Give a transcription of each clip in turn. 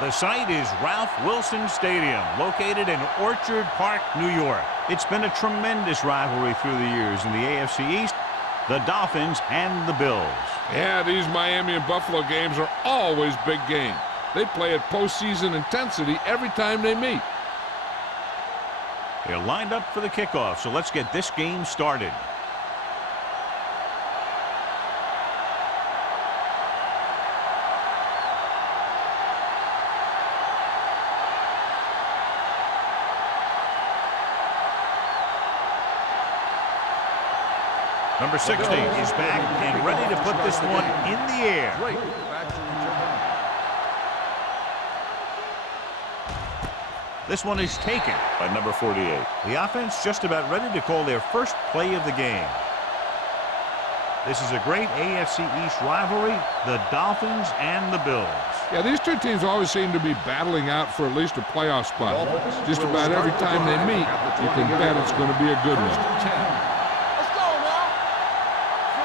The site is Ralph Wilson Stadium, located in Orchard Park, New York. It's been a tremendous rivalry through the years in the AFC East, the Dolphins and the Bills. Yeah, these Miami and Buffalo games are always big games. They play at postseason intensity every time they meet. They're lined up for the kickoff, so let's get this game started. Number 16 is back and ready to put this one in the air. This one is taken by number 48. The offense just about ready to call their first play of the game. This is a great AFC East rivalry, the Dolphins and the Bills. Yeah, these two teams always seem to be battling out for at least a playoff spot. Just about every time they meet, you can bet it's going to be a good one.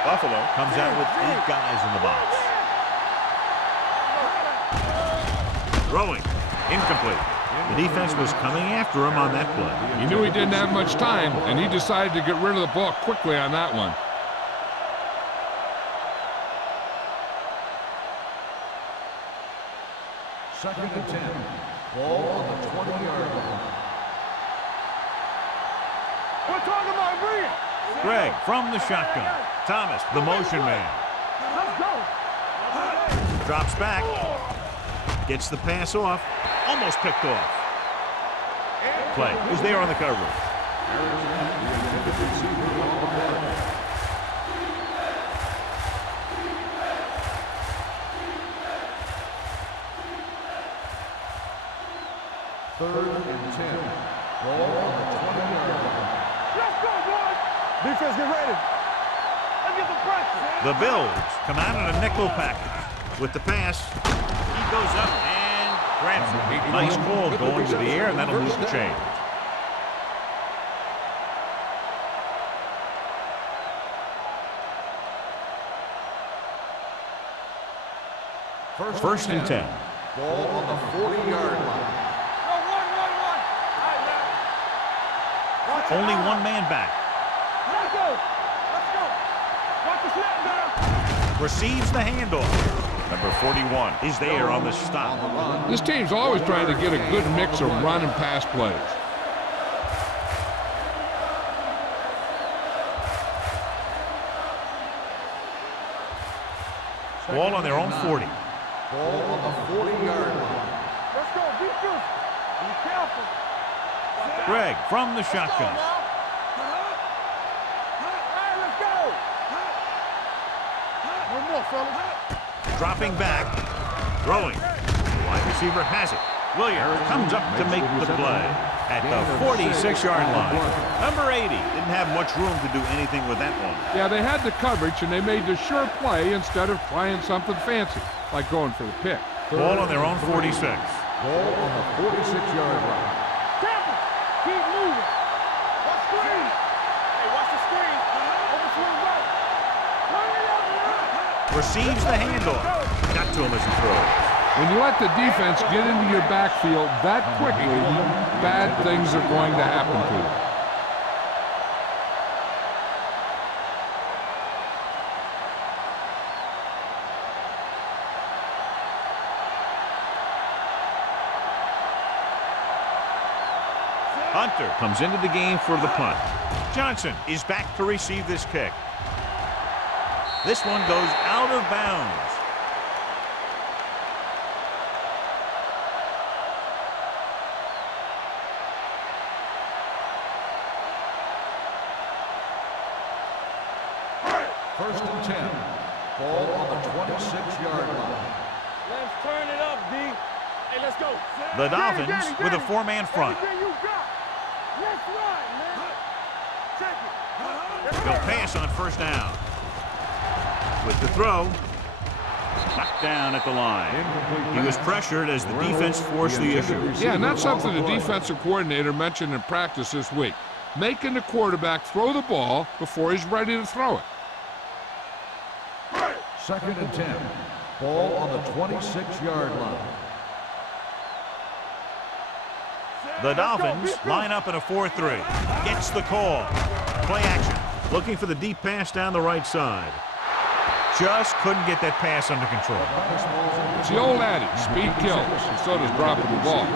Buffalo comes out with 8 guys in the box. Throwing. Incomplete. The defense was coming after him on that play. He knew he didn't have much time, and he decided to get rid of the ball quickly on that one. Second and 10. Ball on the 20-yard line. We're talking about Green. Greg from the shotgun. Thomas, the motion man. Let's go. Drops back. Gets the pass off. Almost picked off. Play. Who's there on the coverage? Third and 10. Ball on the 20-yard line. Let's go, boys. Defense, get ready. Let's get the pressure. The Bills come out in a nickel package. With the pass, he goes up and grabs it. Nice ball going to the air, and that'll move the chains. First and 10. Ball on the 40-yard line. Only one man back. Let's go. Let's go. Watch the snap down. Receives the handoff. Number 41 is there on the stop. This team's always trying to get a good mix of run and pass plays. Ball on their own 40. Ball on the 40-yard line. Let's go. Be good. Be careful. Greg from the shotgun. Let's go. One more, fellas. Dropping back. Throwing. The wide receiver has it. Williams comes up to make the play at the 46-yard line. Number 80 didn't have much room to do anything with that one. Yeah, they had the coverage, and they made the sure play instead of trying something fancy, like going for the pick. Ball on their own 46. Ball on the 46-yard line. Careful. Keep moving. Watch screen. Hey, watch the screen. Over to the right. Hurry up. Receives the handoff. Got to him as he throws. When you let the defense get into your backfield that quickly, bad things are going to happen to you. Hunter comes into the game for the punt. Johnson is back to receive this kick. This one goes out of bounds. First and 10. Ball on the 26-yard line. Let's turn it up, D. Hey, let's go. The Dolphins with a four-man front. Everything you got. Let's ride, man. Check it. They'll pass on first down. With the throw, knocked down at the line. He was pressured as the defense forced the issue. Yeah, and that's something the defensive coordinator mentioned in practice this week. Making the quarterback throw the ball before he's ready to throw it. Second and 10. Ball on the 26-yard line. The Dolphins line up in a 4-3. Gets the call. Play action. Looking for the deep pass down the right side. Just couldn't get that pass under control. It's the old adage, speed kills, and so does dropping the ball.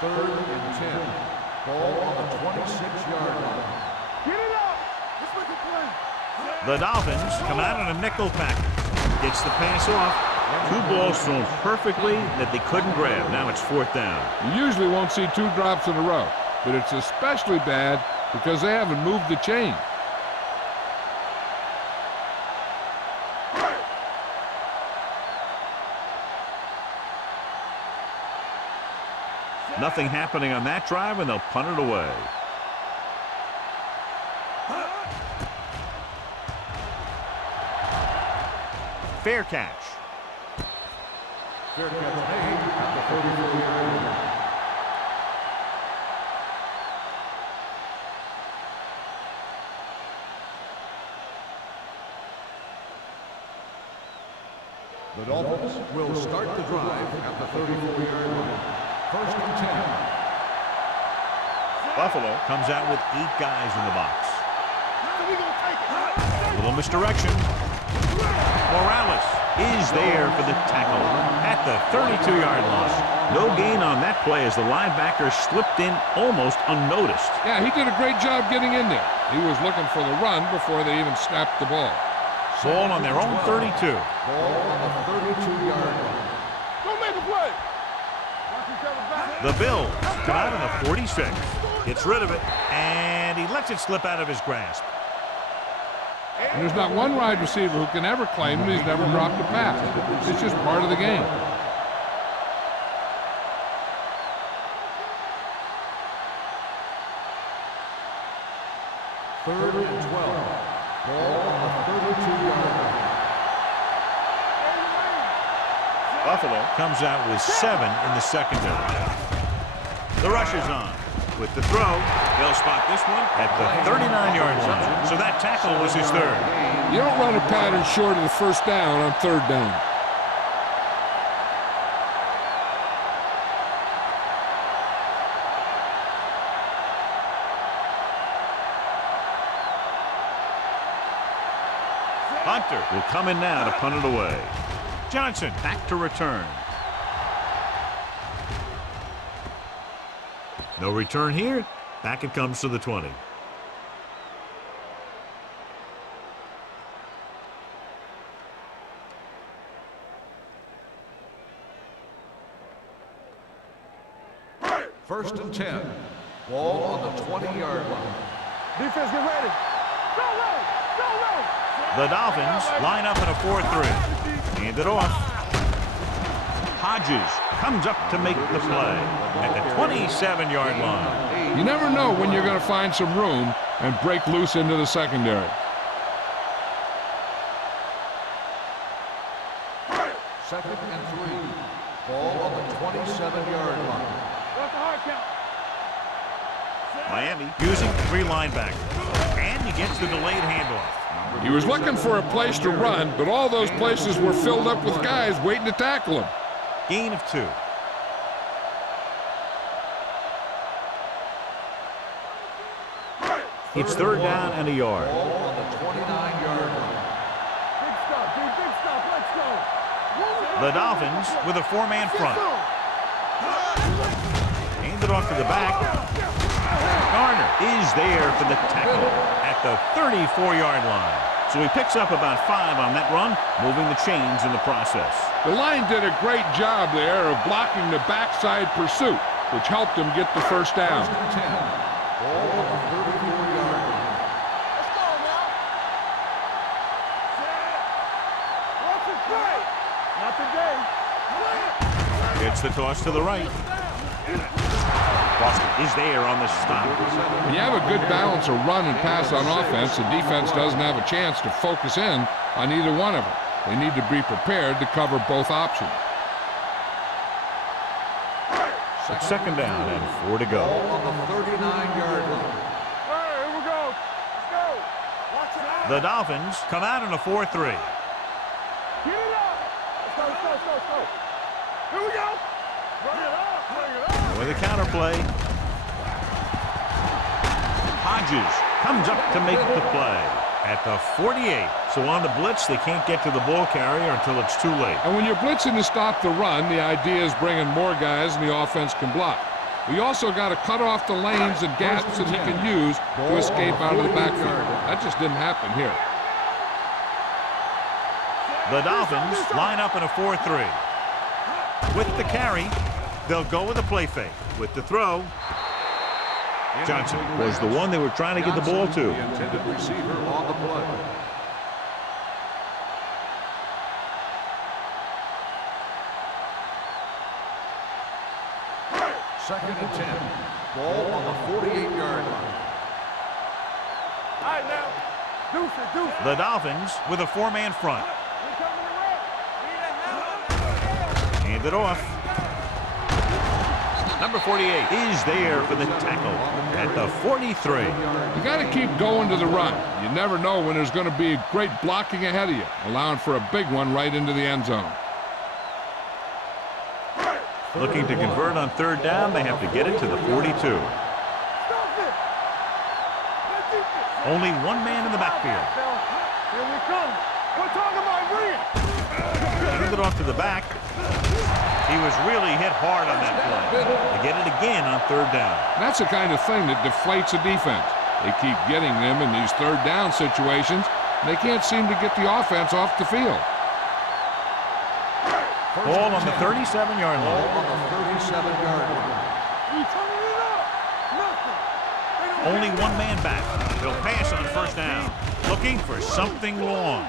Third and 10. Ball on the 26-yard line. Get it up. Let's make a play. The Dolphins come out in a nickel package. Gets the pass off. Two balls thrown perfectly that they couldn't grab. Now it's 4th down. You usually won't see 2 drops in a row, but it's especially bad because they haven't moved the chain. Nothing happening on that drive, and they'll punt it away. Fair catch. Fair catch made at the 34-yard line. The Dolphins will start the drive at the 34-yard line. First and 10. Buffalo comes out with 8 guys in the box. We gonna take it. A little misdirection. Morales is there for the tackle at the 32-yard line. No gain on that play as the linebacker slipped in almost unnoticed. Yeah, he did a great job getting in there. He was looking for the run before they even snapped the ball. Ball on their own 32. Ball on the 32-yard line. Go make a play. Watch each other back. The Bills come out in the 46. Gets rid of it, and he lets it slip out of his grasp. And there's not one wide receiver who can ever claim that he's never dropped a pass. It's just part of the game. Third and 12. Ball on the 32-yard line. Buffalo comes out with 7 in the secondary. The rush is on. With the throw, they'll spot this one at the 39-yard line. So that tackle was his 3rd. You don't run a pattern short of the 1st down on 3rd down. Hunter will come in now to punt it away. Johnson back to return. No return here. Back it comes to the 20. First and 10. Ball on the 20-yard line. Defense, get ready. Go low. Go low. The Dolphins line up in a 4-3. Hand it off. Hodges comes up to make the play at the 27-yard line. You never know when you're going to find some room and break loose into the secondary. Second and 3. Ball on the 27-yard line. What's the hard count? Miami using 3 linebackers. And he gets the delayed handoff. He was looking for a place to run, but all those places were filled up with guys waiting to tackle him. Gain of 2. It's 3rd down and a yard. Ball on the 29-yard line. Big stop, dude. Big stop. Let's go. The Dolphins with a 4-man front. Hand it off to the back. Garner is there for the tackle at the 34-yard line. So he picks up about 5 on that run, moving the chains in the process. The line did a great job there of blocking the backside pursuit, which helped him get the 1st down. First and 10. Ball on the 34-yard line. Let's go now. What's the play? Not today. It's the toss to the right. Boston is there on the stop. When you have a good balance of run and pass on offense, the defense doesn't have a chance to focus in on either one of them. They need to be prepared to cover both options. It's 2nd down and 4 to go. Ball on the 39-yard line. All right, here we go. Let's go. Watch it out. The Dolphins come out in a 4-3. Get it up. Let's go. Here we go. Bring it up. With a counterplay. Hodges comes up to make the play at the 48. So on the blitz, they can't get to the ball carrier until it's too late. And when you're blitzing to stop the run, the idea is bringing more guys and the offense can block. We also got to cut off the lanes and gaps that he can use to escape out of the backfield. That just didn't happen here. The Dolphins line up in a 4-3. With the carry, they'll go with a play fake. With the throw, Johnson was the one they were trying to get the ball to. The intended receiver on the play. Second and 10. Ball on the 48-yard line. All right, now. Deuce it. The Dolphins with a 4-man front. Hand it off. Number 48 is there for the tackle at the 43. You got to keep going to the run. You never know when there's going to be great blocking ahead of you, allowing for a big one right into the end zone. Looking to convert on third down, they have to get it to the 42. Only one man in the backfield. Here we come. We're talking about bring it. Hand it off to the back. He was really hit hard on that play. They get it again on third down. That's the kind of thing that deflates a defense. They keep getting them in these third down situations, and they can't seem to get the offense off the field. Ball on the 37-yard line. Ball on the 37-yard line. We turning it up. Nothing. Only one man back. They'll pass on first down. Looking for something long.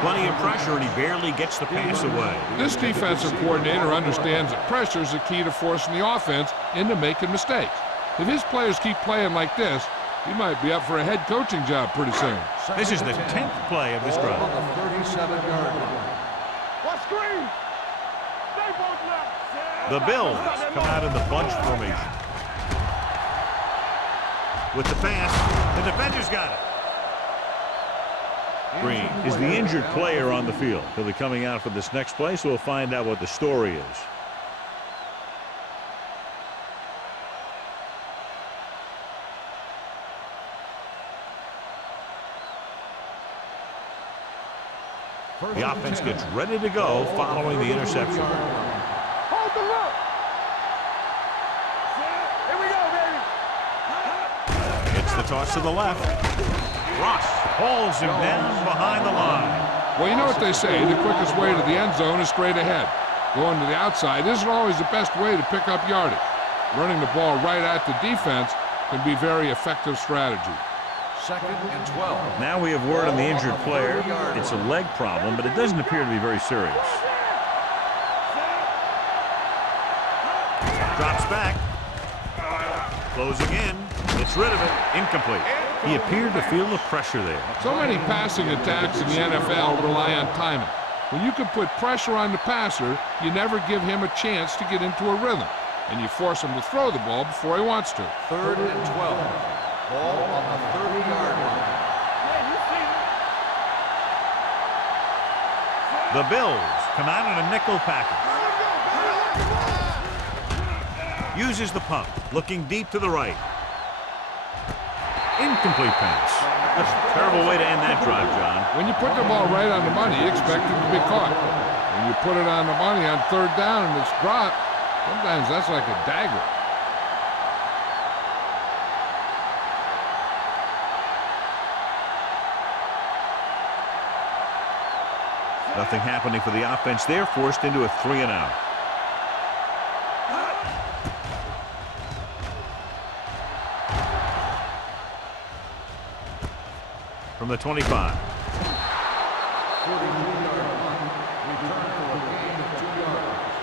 Plenty of pressure, and he barely gets the pass away. This defensive coordinator understands that pressure is the key to forcing the offense into making mistakes. If his players keep playing like this, he might be up for a head coaching job pretty soon. This is the 10th play of this drive. On the 37-yard line. What screen? Stay both left. The Bills come out in the bunch formation. With the pass, the defender's got it. Green is the injured player on the field. He'll be coming out for this next play, so we'll find out what the story is. The offense gets ready to go following the interception. Hold the look. Here we go, baby. It's the toss to the left. Ross hauls him down behind the line. Well, you know what they say, the quickest way to the end zone is straight ahead. Going to the outside isn't always the best way to pick up yardage. Running the ball right at the defense can be very effective strategy. Second and 12. Now we have word on the injured player. It's a leg problem, but it doesn't appear to be very serious. Drops back. Closing in. Gets rid of it. Incomplete. He appeared to feel the pressure there. So many passing attacks in the NFL rely on timing. When you can put pressure on the passer, you never give him a chance to get into a rhythm, and you force him to throw the ball before he wants to. Third and 12. Ball on the 30-yard line. The Bills come out in a nickel package. Uses the pump, looking deep to the right. Incomplete pass. That's a terrible way to end that drive, John. When you put the ball right on the money, you expect it to be caught. When you put it on the money on third down and it's dropped, sometimes that's like a dagger. Nothing happening for the offense. They're forced into a 3-and-out. From the 25. 43-yard line. Return for a gain of 2 yards.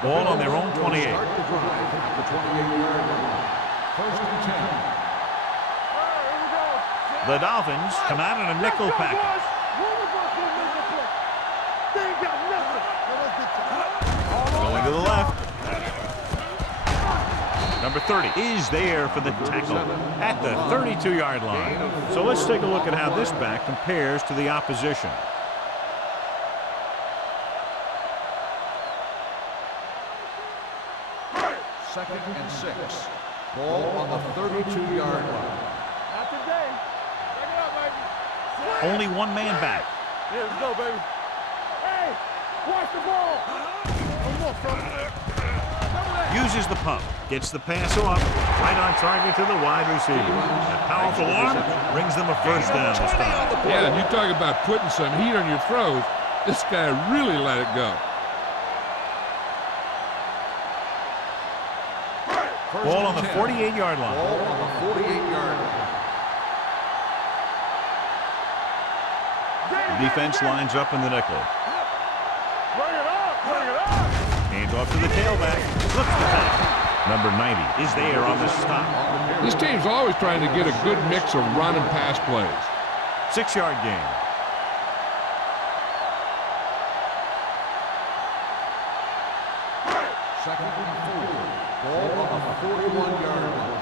Ball on their own 28. Start the drive at the 28-yard line. First and 10. The Dolphins come out in a nickel package. They ain't got nothing. Number 30 is there for the tackle at the 32-yard line. So let's take a look at how this back compares to the opposition. Second and 6. Ball on the 32-yard line. Not today. Take it up, baby. Only one man back. Yeah, let's go, baby. Hey, watch the ball. One more, son. Uses the pump. Gets the pass off. Right on target to the wide receiver. That powerful arm brings them a first down this time. Yeah, and you talk about putting some heat on your throws. This guy really let it go. Ball on the 48-yard line. Ball on the 48-yard line. The defense lines up in the nickel. Bring it up, bring it up. Hand off to the tailback. Flips the tackle. Number 90 is there on the stop. This team's always trying to get a good mix of run and pass plays. 6-yard gain. Second and 4. Ball on the 41-yard line.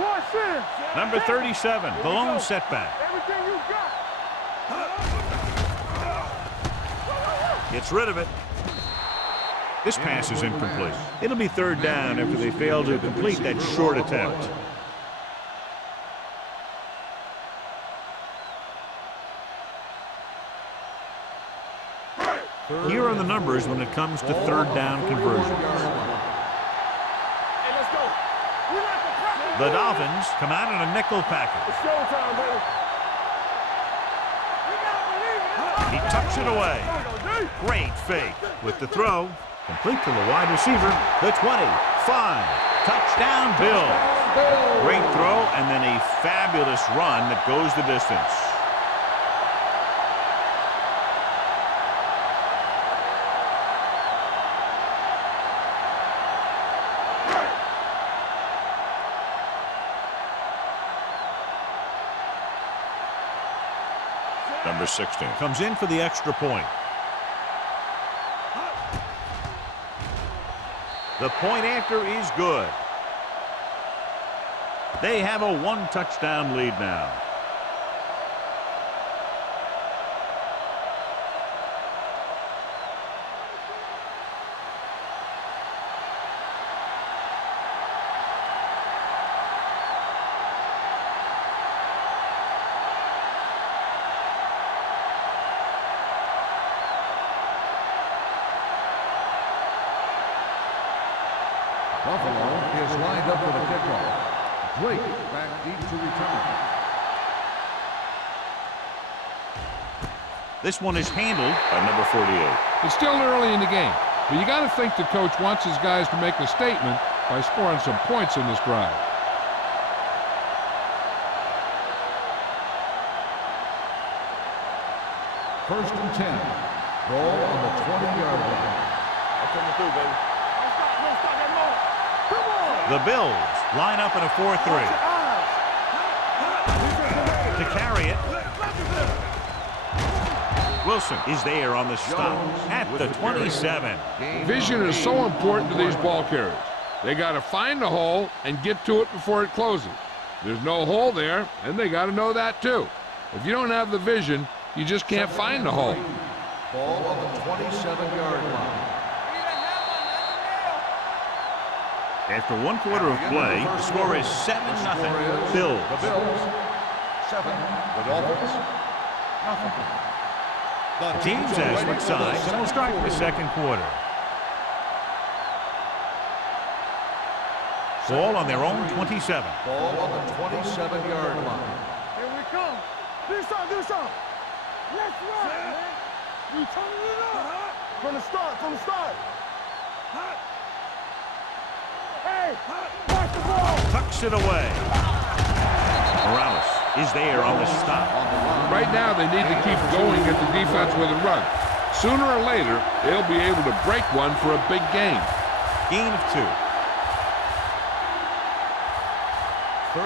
Watch this. Number 37, the lone setback. Everything you got. Gets rid of it. This pass is incomplete. It'll be third down after they fail to complete that short attempt. Here are the numbers when it comes to third down conversions. Hey, let's go. We like the practice. The Dolphins come out in a nickel package. It's showtime, baby. You gotta believe it. He tucks it away. Great fake with the throw. Complete to the wide receiver, the 25. Touchdown, Bills. Great throw and then a fabulous run that goes the distance. Number 16 comes in for the extra point. The point after is good. They have a one-touchdown lead now. Buffalo is lined up for the kickoff. Drake back deep to return. This one is handled by number 48. It's still early in the game, but you got to think the coach wants his guys to make a statement by scoring some points in this drive. First and 10. Ball on the 20-yard line. I'm coming through, baby. Don't stop that moment. Come on. The Bills line up in a 4-3. To carry it, Wilson is there on the stop at the 27. Vision is so important to these ball carriers. They got to find the hole and get to it before it closes. There's no hole there, and they got to know that too. If you don't have the vision, you just can't find the hole. Ball on the 27-yard line. After one quarter of play, the score is 7-0. Bills. The Bills, 7. The Dolphins, nothing. The teams have switched sides, and we'll start the second quarter. Ball on their own 27. Ball on the 27-yard line. Here we come. Do something. Let's run, man. We turning it up. From the start. Hey, watch the ball. Tucks it away. Morales is there on the stop. Right now, they need to keep going at the defense with a run. Sooner or later, they'll be able to break one for a big gain. Gain of 2.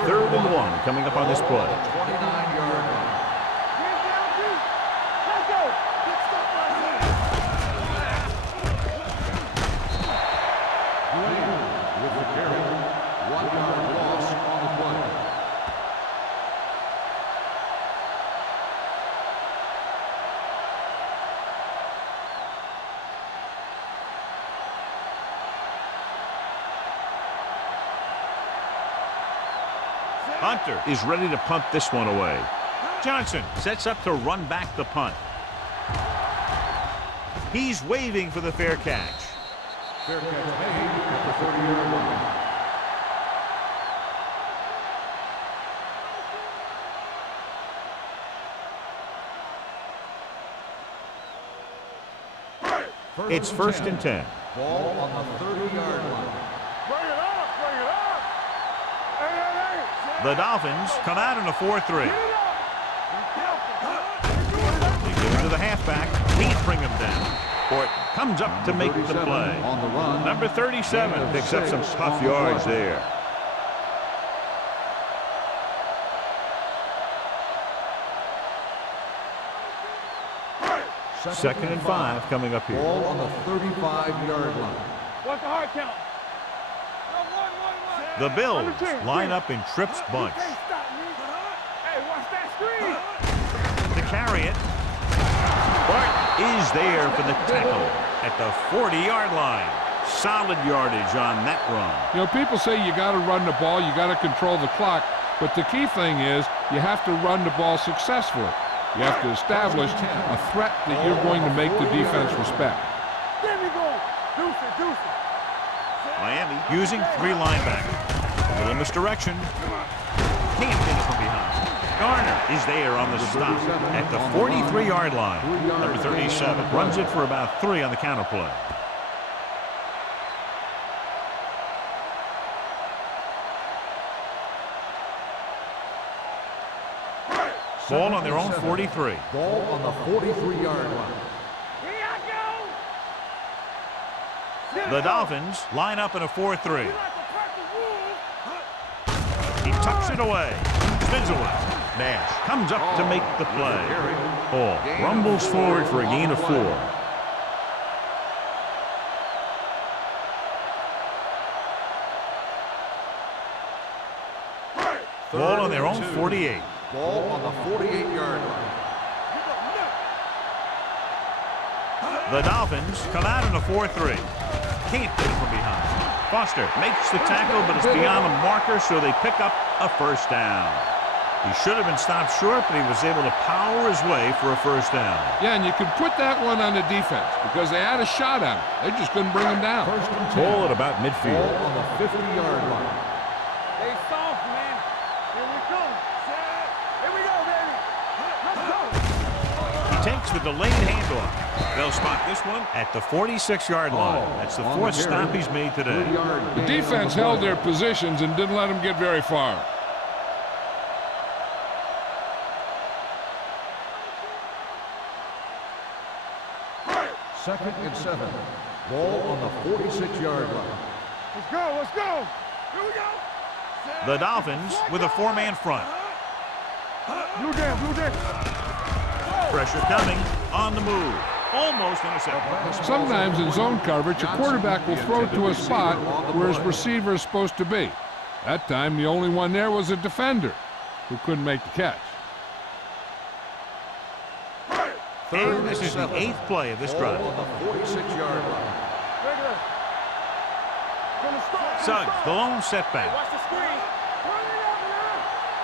Third and 1 coming up on this play. 29-yard line. Get down deep. Let's go. Good stuff right here. Hunter is ready to punt this one away. Johnson sets up to run back the punt. He's waving for the fair catch. Fair catch made at the 30-yard line. It's first and 10. Ball on the 30-yard line. Bring it up, bring it up. Hey, hey, hey. The Dolphins come out in a 4-3. Get it up. They give it to the halfback. Can't bring him down. Horton comes up to make the play. On the run. Number 37 picks up some tough yards there. Second and 5 coming up here. Ball on the 35-yard line. What's the hard count? The Bills line up in trips bunch. Hey, watch that screen. To carry it, Bart is there for the tackle at the 40-yard line. Solid yardage on that run. You know, people say you got to run the ball, you got to control the clock, but the key thing is you have to run the ball successfully. You have to establish a threat that you're going to make the defense respect. There we go. Deuce it, deuce it. Miami using 3 linebackers. A little misdirection. Can't get it from behind. Garner is there on the stop at the 43-yard line. Number 37 runs it for about 3 on the counterplay. Ball on their own 43. Ball on the 43-yard line. Here I go. The Dolphins line up in a 4-3. We like to crack the rules. He tucks it away. Spins away. Nash comes up to make the play. Ball rumbles forward for a gain of 4. Ball on their own 48. Ball on the 48-yard line. The Dolphins come out in a 4-3. Can't get it from behind. Foster makes the tackle, but it's beyond the marker, so they pick up a first down. He should have been stopped short, but he was able to power his way for a first down. Yeah, and you could put that one on the defense because they had a shot at him. They just couldn't bring him down. First and 10. Ball at about midfield. Ball on the 50-yard line. Stay soft, man. Here we go. Here we go, baby. Let's go. He takes the delayed handoff. They'll spot this one at the 46-yard line. That's the 4th stop he's made today. The defense held their positions and didn't let them get very far. Second and 7. Ball on the 46-yard line. Let's go, let's go. Here we go. The Dolphins with a 4-man front. Blue down, blue down. Pressure coming on the move. Almost intercepted. Sometimes in zone coverage, a quarterback will throw to a spot where his receiver is supposed to be. That time, the only one there was a defender who couldn't make the catch. And this is the 8th play of this drive. On the 46-yard line. Regular. Gonna start. Suggs, the lone setback. Watch the screen.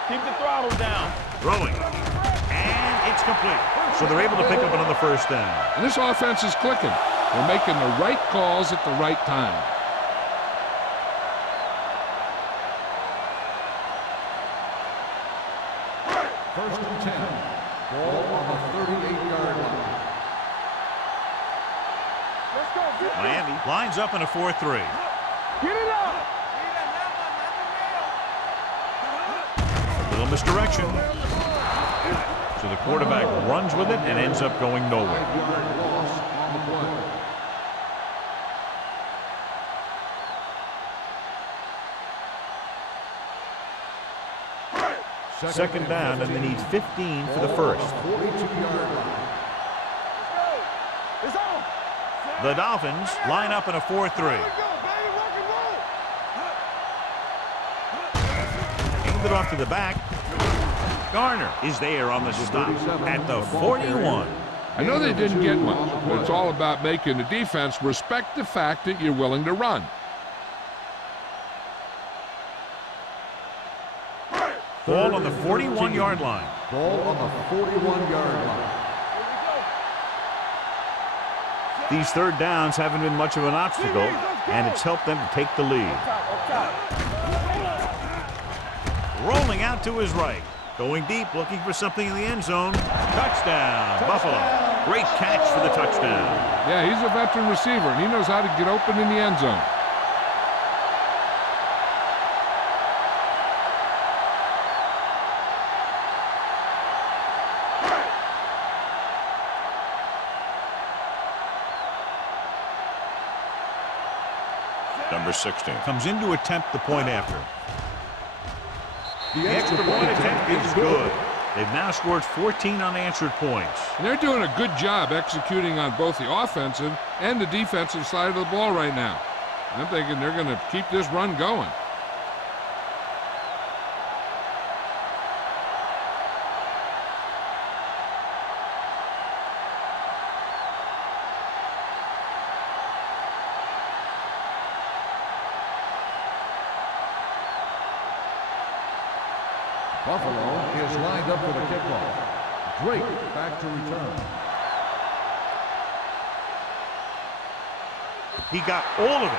Keep the throttle down. Throwing. And it's complete. So they're able to pick up another first down. And this offense is clicking. They're making the right calls at the right time. First and 10. Ball on the 38-yard line. Let's go. Get it. Miami lines up in a 4-3. Get it up. Little misdirection. So the quarterback runs with it and ends up going nowhere. 5-yard loss on the play. Second down, and they need 15 for the first. 42-yard line. It's on. The Dolphins line up in a 4-3. Here we go, baby. Rock and roll. Aimed it off to the back. Garner is there on the stop at the 41. I know they didn't get much, but it's all about making the defense respect the fact that you're willing to run. Ball on the 41-yard line. Ball on the 41-yard line. These third downs haven't been much of an obstacle, and it's helped them to take the lead. Rolling out to his right. Going deep, looking for something in the end zone. Touchdown, Buffalo. Great catch for the touchdown. Yeah, he's a veteran receiver, and he knows how to get open in the end zone. Number 16 comes in to attempt the point after. The extra point attempt is good. They've now scored 14 unanswered points. And they're doing a good job executing on both the offensive and the defensive side of the ball right now. I'm thinking they're going to keep this run going. Buffalo is lined up for the kickoff. Drake back to return. He got all of it.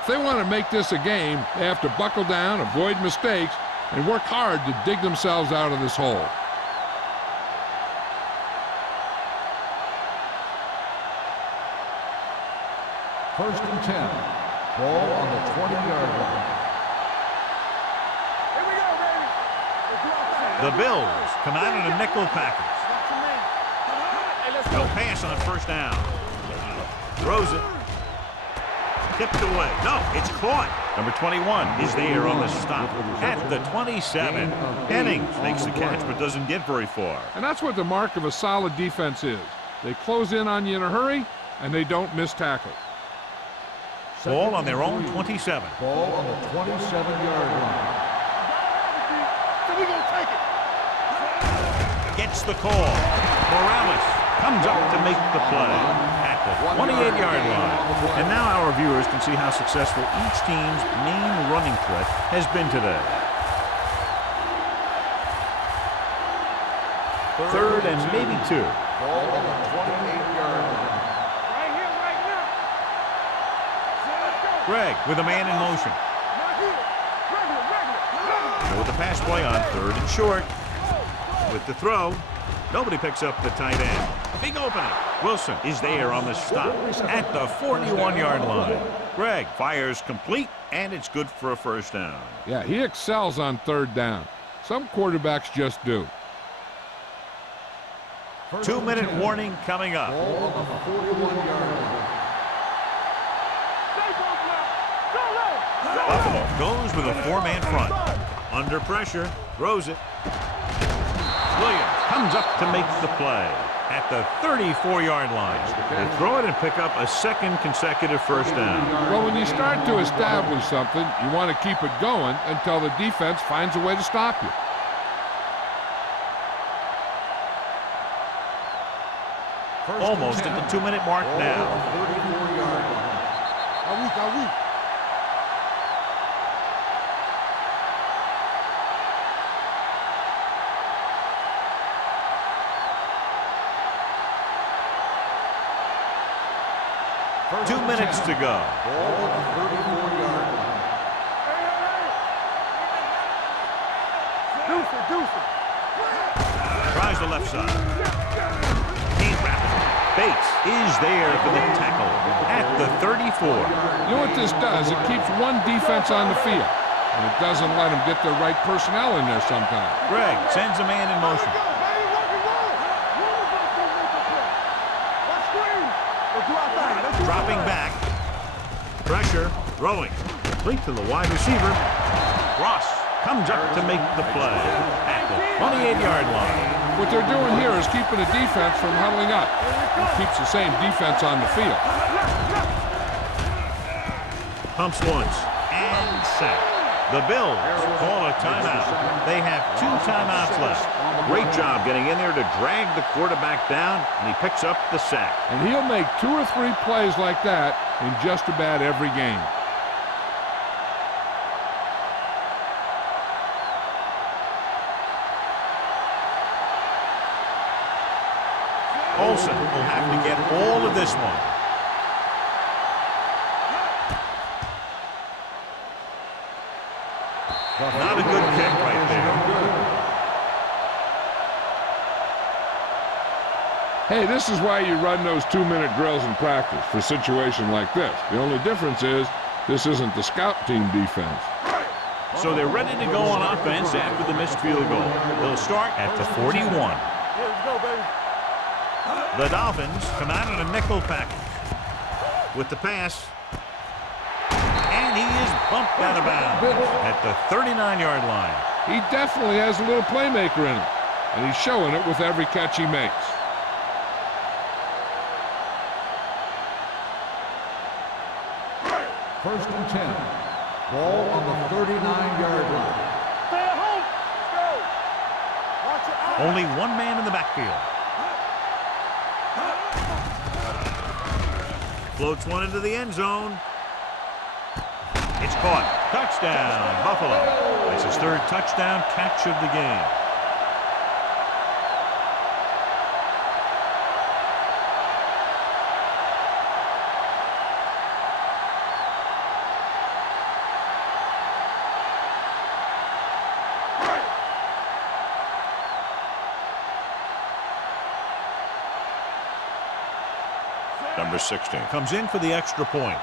If they want to make this a game, they have to buckle down, avoid mistakes, and work hard to dig themselves out of this hole. First and 10. Ball on the 20-yard line. The Bills come out in a nickel package. No pass on first down. Throws it. Tipped away. No, it's caught. Number 21 is there on the stop at the 27. Hennings makes the catch but doesn't get very far. And that's what the mark of a solid defense is. They close in on you in a hurry, and they don't miss tackle. Ball on their own 27. Ball on the 27-yard line. We gonna take it. Gets the call. Morales comes up to make the play at the 28-yard line. And now our viewers can see how successful each team's main running threat has been today. Third and maybe 2. Ball on the 28-yard line. Right here, right now. Greg with a man in motion. Not here. Regular. With the pass play on third and short. With the throw, nobody picks up the tight end. Big opening. Wilson is there on the stop at the 41-yard line. Greg fires complete, and it's good for a first down. Yeah, he excels on third down. Some quarterbacks just do. 2-minute warning coming up. Ball on the 41-yard line. Buffalo goes with a 4-man front. Under pressure, throws it. Williams comes up to make the play at the 34-yard line. They throw it and pick up a second consecutive first down. Well, when you start to establish something, you want to keep it going until the defense finds a way to stop you. Almost at the 2-minute mark now. 34-yard line. Are we? First 2 and minutes 10. to go. Ball on the 34-yard line. Deuce. Tries the left side. Can't wrap it. Bates is there for the tackle at the 34. You know what this does? It keeps one defense on the field, and it doesn't let them get the right personnel in there sometimes. Greg sends a man in motion. Dropping back. Pressure. Throwing. Complete to the wide receiver. Ross comes up to make the play at the 28-yard line. What they're doing here is keeping the defense from huddling up. It keeps the same defense on the field. Pumps once and set. The Bills call a timeout. They have 2 timeouts left. Great job getting in there to drag the quarterback down, and he picks up the sack. And he'll make 2 or 3 plays like that in just about every game. Olsen will have to get all of this one. Not a good kick right there. Hey, this is why you run those 2-minute drills in practice for a situation like this. The only difference is this isn't the scout team defense. So they're ready to go on offense after the missed field goal. They'll start at the 41. Yeah, let's go, baby. The Dolphins come out in a nickel package with the pass. And he is bumped out of bounds at the 39-yard line. He definitely has a little playmaker in him, and he's showing it with every catch he makes. First and 10. Ball on the 39-yard line. Stay at home. Let's go. Watch your eyes. Only one man in the backfield. Floats one into the end zone. It's caught. Touchdown, Buffalo. That's his third touchdown catch of the game. Number 16 comes in for the extra point.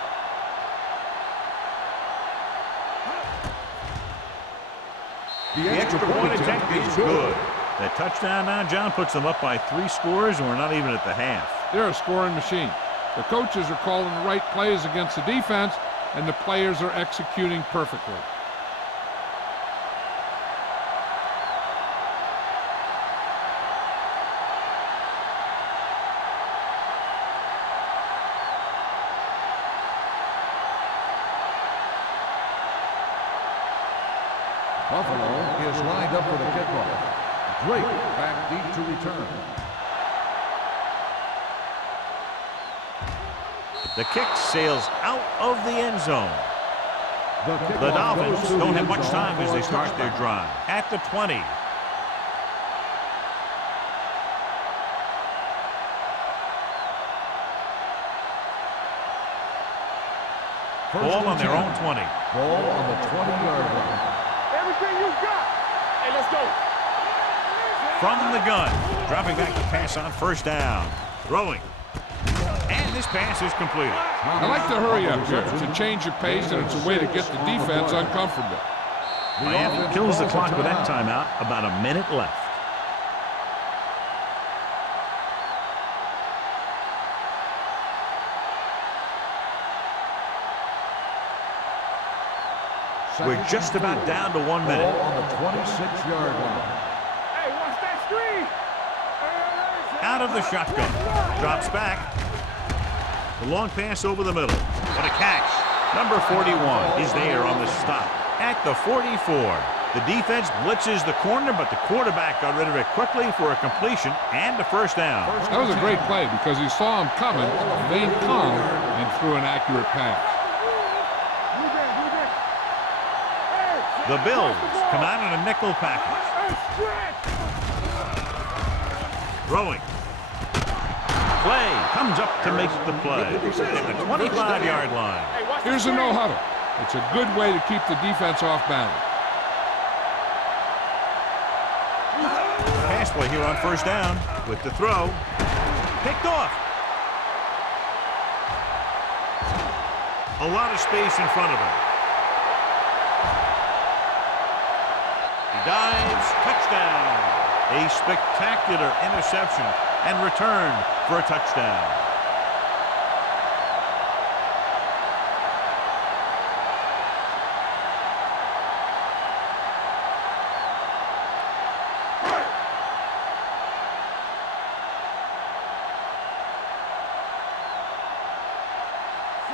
The extra point attempt is good. That touchdown now, John, puts them up by 3 scores, and we're not even at the half. They're a scoring machine. The coaches are calling the right plays against the defense, and the players are executing perfectly. Buffalo is lined up for the kickoff. Drake back deep to return. The kick sails out of the end zone. The Dolphins don't have much time as they start their drive. At the 20. Ball on their own 20. Ball on the 20-yard line. Everything you got. Hey, let's go. From the gun. Dropping back to pass on first down. Throwing. And this pass is completed. I like to hurry up here. It's a change of pace, and it's a way to get the defense uncomfortable. Miami kills the clock with that timeout. About a minute left. We're just about down to 1 minute. Ball on the 26-yard line. Hey, watch that screen. Out of the shotgun. Drops back. The long pass over the middle. What a catch. Number 41 is there on the stop. At the 44. The defense blitzes the corner, but the quarterback got rid of it quickly for a completion and a first down. That was a great play because he saw him coming, remained calm, and threw an accurate pass. The Bills come out in a nickel package. Throwing. Play comes up to make the play at the 25-yard line. Here's a no-huddle. It's a good way to keep the defense off balance. Pass play here on first down with the throw. Picked off. A lot of space in front of him. He dives, touchdown. A spectacular interception and return for a touchdown.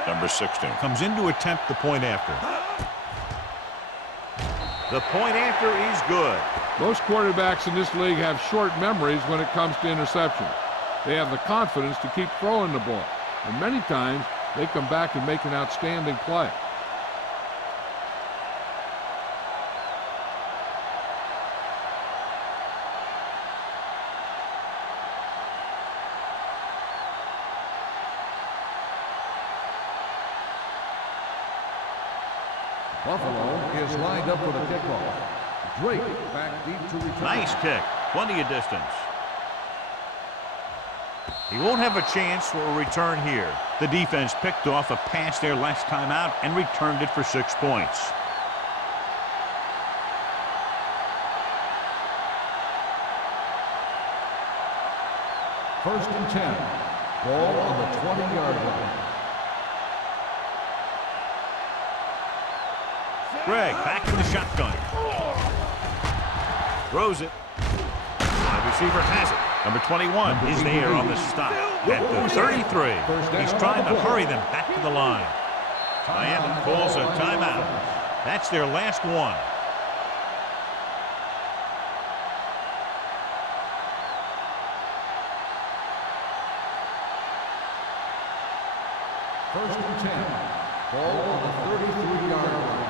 Number 16 comes in to attempt the point after. The point after is good. Most quarterbacks in this league have short memories when it comes to interceptions. They have the confidence to keep throwing the ball, and many times they come back and make an outstanding play. Buffalo is lined up for the kickoff. Drake back deep to return. Nice kick. Plenty of distance. He won't have a chance for a return here. The defense picked off a pass there last time out and returned it for 6 points. First and 10. Ball on the 20-yard line. Greg back in the shotgun. Throws it. Wide receiver has it. Number 21 is there on the stop at the 33. He's trying to hurry them back to the line. Miami calls a timeout. That's their last one. First and 10. Ball on the 33-yard line.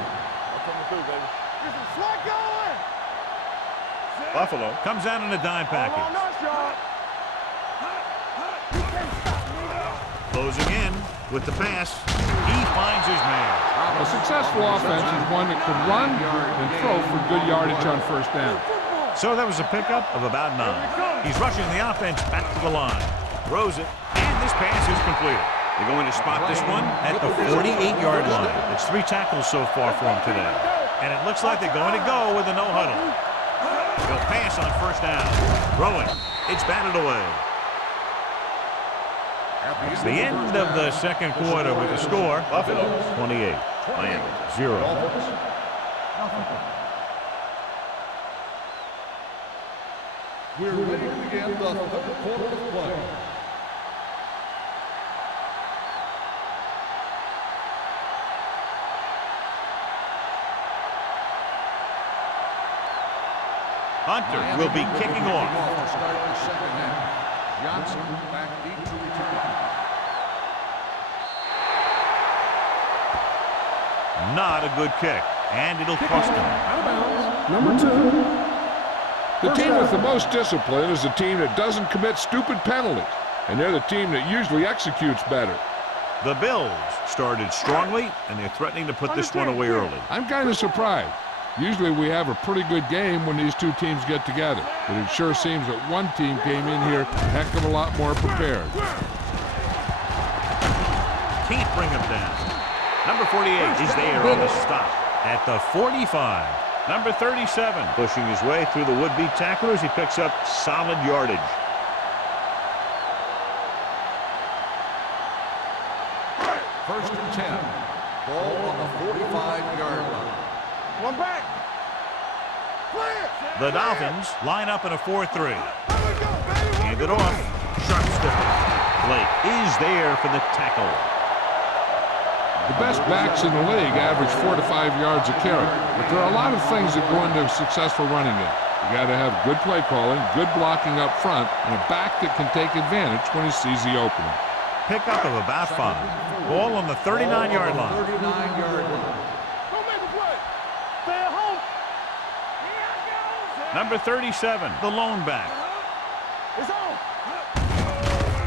Buffalo comes out in a dime package. Closing in with the pass. He finds his man. A successful offense is one that can run and throw for good yardage on first down. So that was a pickup of about 9. He's rushing the offense back to the line. Throws it, and this pass is completed. They're going to spot this one at the 48-yard line. It's 3 tackles so far for him today. And it looks like they're going to go with a no-huddle. They'll pass on first down. Throwing. It's batted away. It's the end of the second quarter with the score. Buffalo 28, Miami 0. We're ready to begin the third quarter of play. Hunter will be kicking off. To start the second half. Johnson back deep to return. Not a good kick, and it'll cost him. Out of bounds. Number 2. The team with the most discipline is the team that doesn't commit stupid penalties, and they're the team that usually executes better. The Bills started strongly, and they're threatening to put this one away early. I'm kind of surprised. Usually we have a pretty good game when these two teams get together, but it sure seems that one team came in here a heck of a lot more prepared. Can't bring him down. Number 48 is there on the stop at the 45. Number 37 pushing his way through the would-be tacklers. He picks up solid yardage. First and 10. Ball on the 45-yard line. One back. The Dolphins line up in a 4-3. Hand it off. Sharp step. Blake is there for the tackle. The best backs in the league average 4 to 5 yards a carry, but there are a lot of things that go into a successful running game. You got to have good play calling, good blocking up front, and a back that can take advantage when he sees the opening. Pickup of about 5. Ball on the 39-yard line. 39-yard line. Number 37, the lone back. It's on.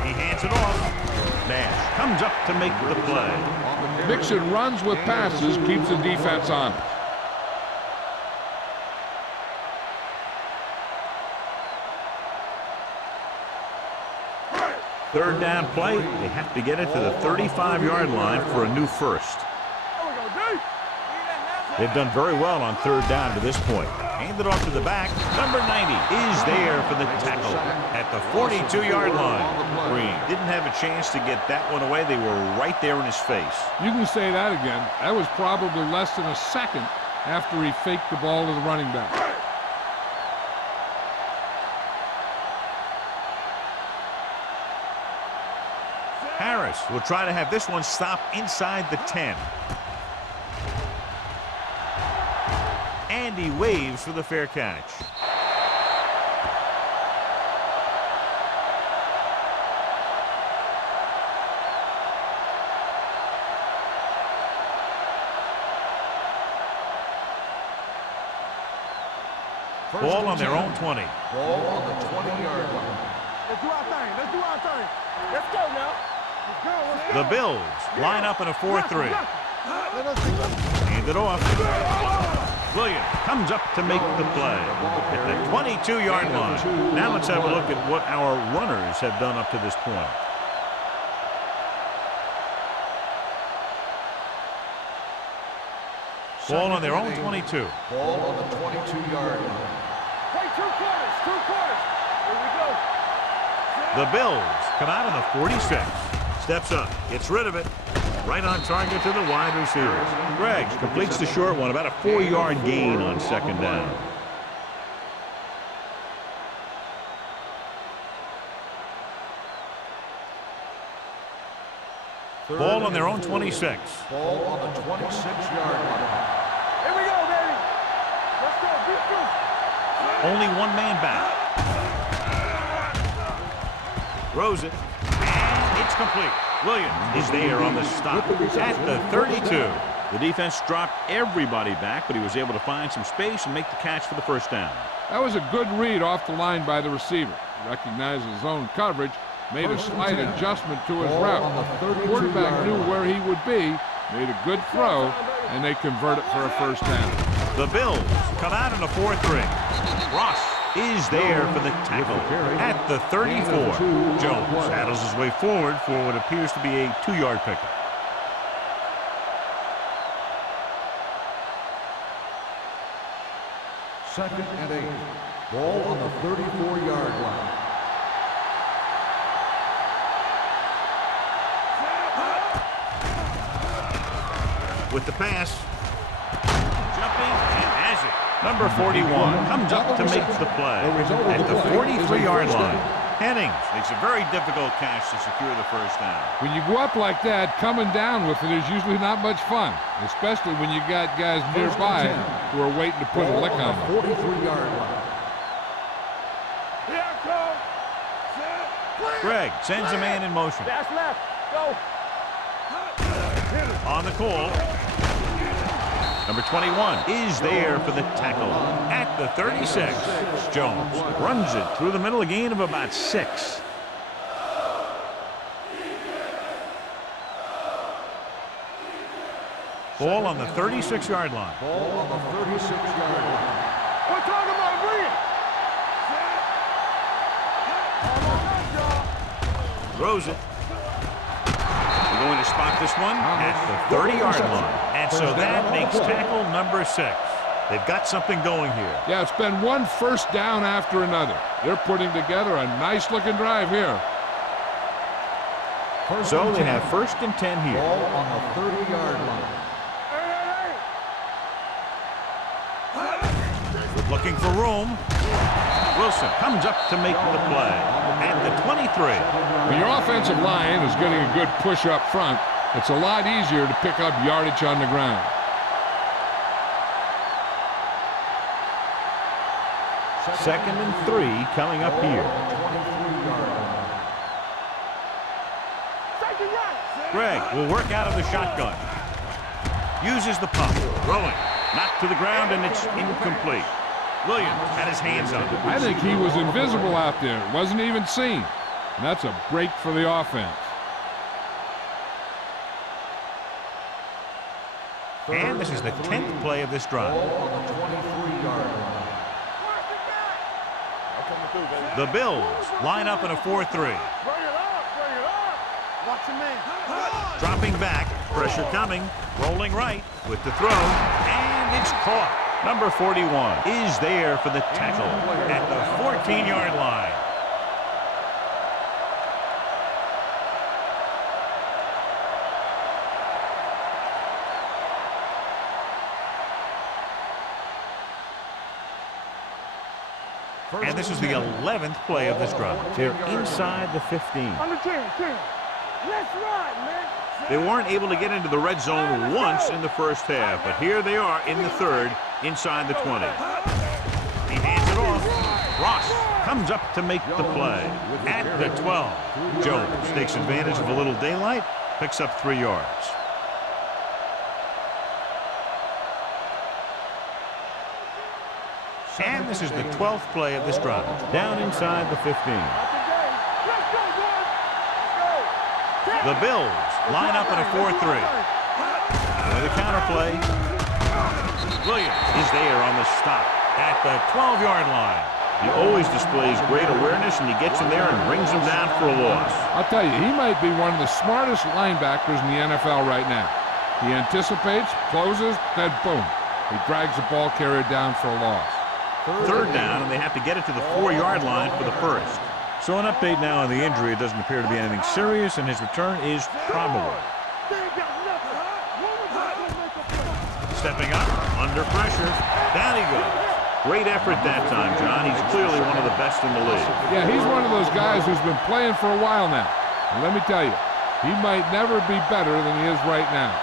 He hands it off. Nash comes up to make the play. Mixon runs with passes, keeps the defense on. Third down play. They have to get it to the 35-yard line for a new first. They've done very well on third down to this point. Handed off to the back. Number 90 is there for the tackle at the 42-yard line. Green didn't have a chance to get that one away. They were right there in his face. You can say that again. That was probably less than a second after he faked the ball to the running back. Harris will try to have this one stop inside the 10. And he waves for the fair catch. Ball on their own 20. Ball on the 20-yard line. Let's do our thing. Let's do our thing. Let's go now. Let's go. The Bills line up in a 4-3. Handed it off. Williams comes up to make the play at the 22-yard line. Now let's have a look at what our runners have done up to this point. Ball on their own 22. Ball on the 22-yard line. Play two quarters. Here we go. The Bills come out on the 46. Steps up, gets rid of it. Right on target to the wide receiver. Greggs completes the short one, about a 4-yard gain on second down. Ball on their own 26. Ball on the 26-yard line. Here we go, baby. Let's go. Beat through. Only one man back. Throws it. And it's complete. Williams is there on the stop at the 32. The defense dropped everybody back, but he was able to find some space and make the catch for the first down. That was a good read off the line by the receiver. He recognized his zone coverage, made a slight adjustment to his route. The quarterback knew where he would be, made a good throw, and they convert it for a first down. The Bills come out in a 4-3. Ross is there for the tackle at the 34. Jones saddles his way forward for what appears to be a 2-yard pickup. Second and 8. Ball on the 34-yard line. With the pass. Jumping and has it. Number 41 comes up to make the play at the 43-yard line. Hennings makes a very difficult catch to secure the first down. When you go up like that, coming down with it is usually not much fun, especially when you got guys nearby who are waiting to put a lick on them. 43-yard line. Here I come. Greg sends a man in motion. Dash left. Go. On the call. Number 21 is there for the tackle at the 36. Jones runs it through the middle, a gain of about 6. Ball on the 36-yard line. Ball on the 36-yard line. We're talking about green. Throws it. We're going to spot this one at the 30-yard line. And so that makes tackle number 6. They've got something going here. Yeah, it's been one first down after another. They're putting together a nice-looking drive here. So they have first and 10 here. Ball on the 30-yard line. Looking for room. Wilson comes up to make the play at the 23. When your offensive line is getting a good push up front, it's a lot easier to pick up yardage on the ground. Second and 3 coming up here. Greg will work out of the shotgun. Uses the pump. Throwing. Knocked to the ground, and it's incomplete. Williams had his hands on it. I think he was invisible out there. Wasn't even seen. And that's a break for the offense. And this is the 10th play of this drive. Ball on the 23-yard line. The Bills line up in a 4-3. Bring it up. Bring it up. Watch your man. Dropping back. Pressure coming. Rolling right with the throw. And it's caught. Number 41 is there for the tackle at the 14-yard line. And this is the 11th play of this drive. They're inside the 15. On the 10. Let's ride, man. They weren't able to get into the red zone once in the first half, but here they are in the third, inside the 20. He hands it off. Ross comes up to make the play at the 12. Jones takes advantage of a little daylight, picks up 3 yards. And this is the 12th play of this drive, down inside the 15. The Bills line up in a 4-3. With a counter play. Williams is there on the stop at the 12-yard line. He always displays great awareness, and he gets in there and brings him down for a loss. I'll tell you, he might be one of the smartest linebackers in the NFL right now. He anticipates, closes, then boom. He drags the ball carrier down for a loss. Third down, and they have to get it to the 4-yard line for the first. So an update now on the injury. It doesn't appear to be anything serious, and his return is probable. Stepping up, under pressure. Down he goes. Great effort that time, John. He's clearly one of the best in the league. Yeah, he's one of those guys who's been playing for a while now. And let me tell you, he might never be better than he is right now.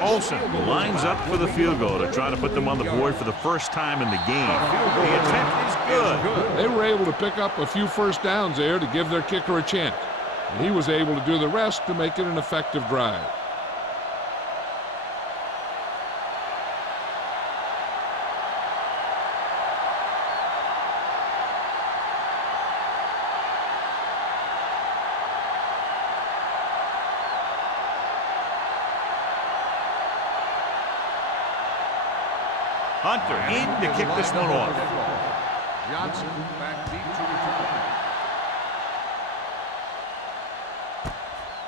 Olsen lines up for the field goal to try to put them on the board for the first time in the game. The attempt is good. They were able to pick up a few first downs there to give their kicker a chance. And he was able to do the rest to make it an effective drive. Hunter in to kick this one off. Johnson back deep to return.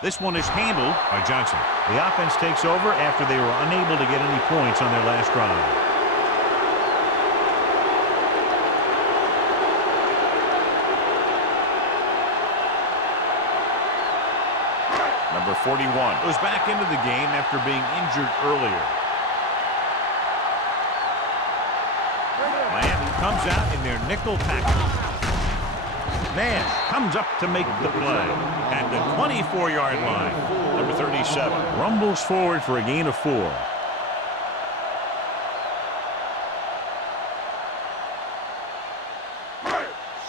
This one is handled by Johnson. The offense takes over after they were unable to get any points on their last drive. Number 41 goes back into the game after being injured earlier. Miami comes out in their nickel package. Nash comes up to make the play at the 24-yard line. Number 37 rumbles forward for a gain of 4.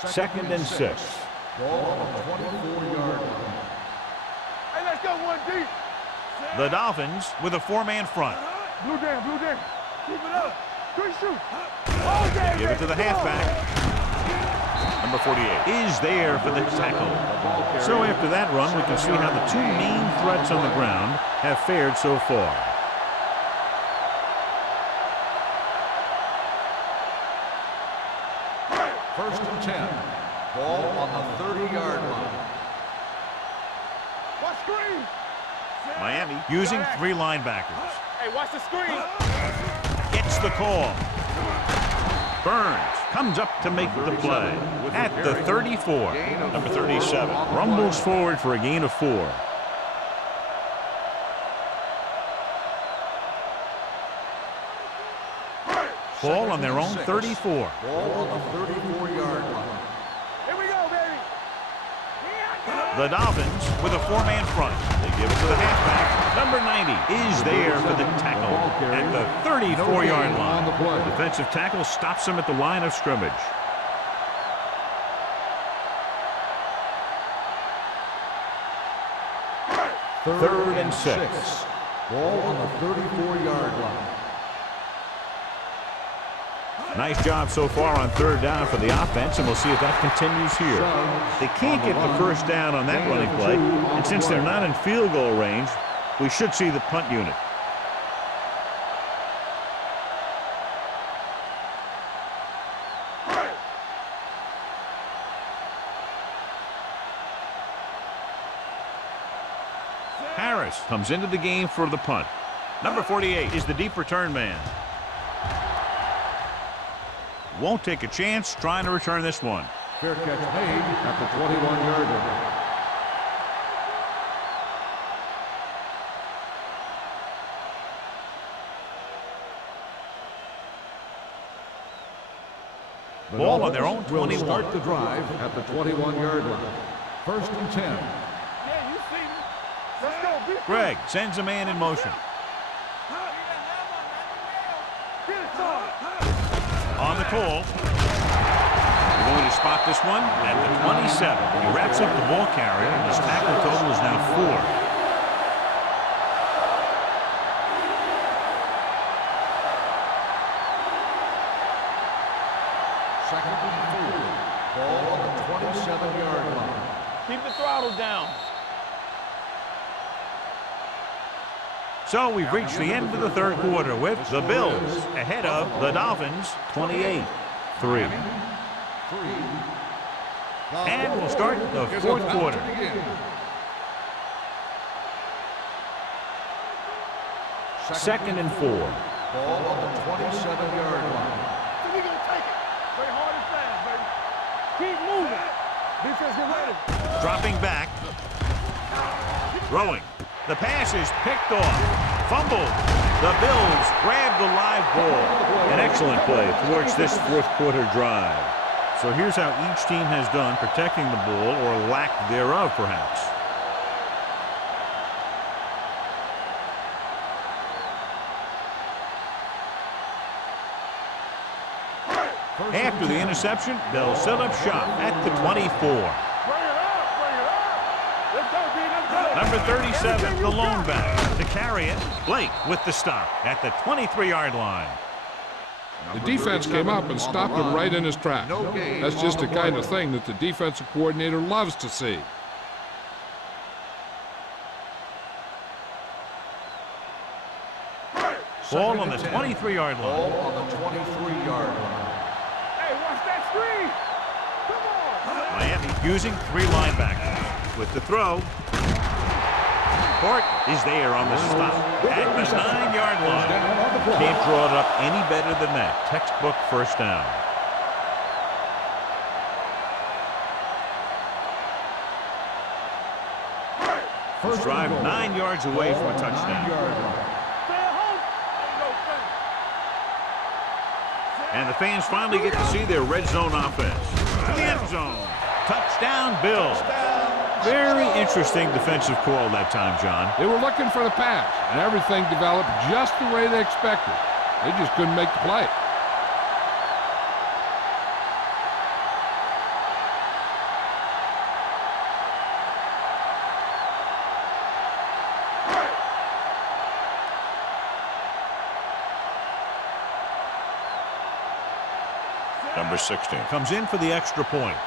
Second and 6. Ball on the 24-yard line. Hey, let's go one deep. The Dolphins with a 4-man front. Blue down, blue down. Keep it up. Good shoot. All day, Give it to the halfback. Number 48 is there for the tackle. So after that run, we can see how the two main threats on the ground have fared so far. First and 10. Ball on the 30-yard line. Watch screen. Miami using 3 linebackers. Hey, watch the screen. Gets the call. Burns comes up to make the play at the 34. Number 37 rumbles forward for a gain of 4. Ball on their own 34. Ball on the 34-yard line. Here we go, baby. The Dolphins with a 4-man front. They give it to the halfback. Number 90 is there for the tackle at the 34-yard line. The defensive tackle stops him at the line of scrimmage. Third and 6. Ball on the 34-yard line. Nice job so far on third down for the offense, and we'll see if that continues here. They can't get the first down on that running play, and since they're not in field goal range, we should see the punt unit. Harris comes into the game for the punt. Number 48 is the deep return man. Won't take a chance trying to return this one. Fair catch made at the 21-yard line. Ball on their own will 21. start the drive at the 21-yard line. First and 10. Yeah, you see me. Let's go. Big Greg sends a man in motion. Get it, son. On the call. We're going to spot this one at the 27. He wraps up the ball carrier, and his tackle total is now 4. Second and 4. 27-yard line. Keep the throttle down. So we've reached the end of the third quarter with the Bills ahead of the Dolphins 28-3. And we'll start the fourth quarter. Second and 4. Ball on the 27-yard line. We're going to take it. Play hard and fast, baby. Keep moving. Defense, get ready. Dropping back. Throwing. The pass is picked off. Fumbled. The Bills grab the live ball. An excellent play towards this fourth quarter drive. So here's how each team has done protecting the ball, or lack thereof, perhaps. After the interception, they'll set up shop at the 24. Bring it up, bring it up. Let's go, D, let's go. Number 37, the lone back. To carry it, Blake with the stop at the 23-yard line. The defense came up and stopped him right in his tracks. That's just the kind of thing that the defensive coordinator loves to see. Ball on the 23-yard line. Ball on the 23-yard line. Hey, watch that screen. Come on. Miami using 3 linebackers. With the throw, Hort is there on the stop at the 9-yard line. Can't draw it up any better than that. Textbook first down. First drive 9 yards away from a touchdown. Stay at home. Ain't no thing. And the fans finally get to see their red zone offense. To the end zone. Touchdown, Bills. Very interesting defensive call that time, John. They were looking for the pass, and everything developed just the way they expected. They just couldn't make the play. Number 16 comes in for the extra point.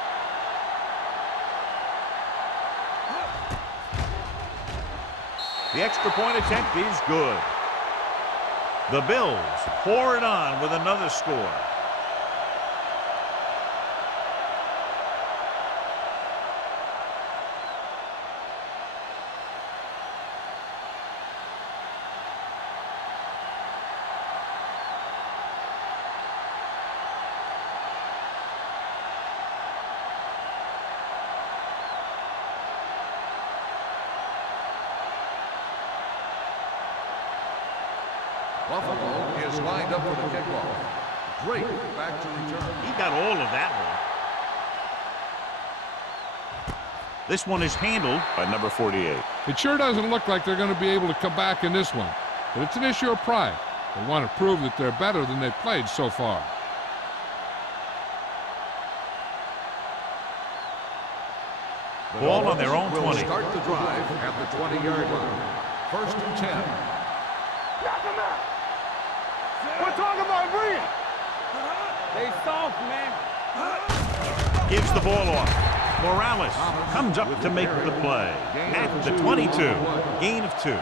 The extra point attempt is good. The Bills pour it on with another score. Buffalo is lined up for the kickoff. Drake back to return. He got all of that one. This one is handled by number 48. It sure doesn't look like they're going to be able to come back in this one, but it's an issue of pride. They want to prove that they're better than they've played so far. Ball on their own 20. Will start the drive at the 20-yard line. First and 10. Knock him out. We're talking about bring it. They soft, man. Gives the ball off. Morales comes up to make the play. At the 22. Gain of 2.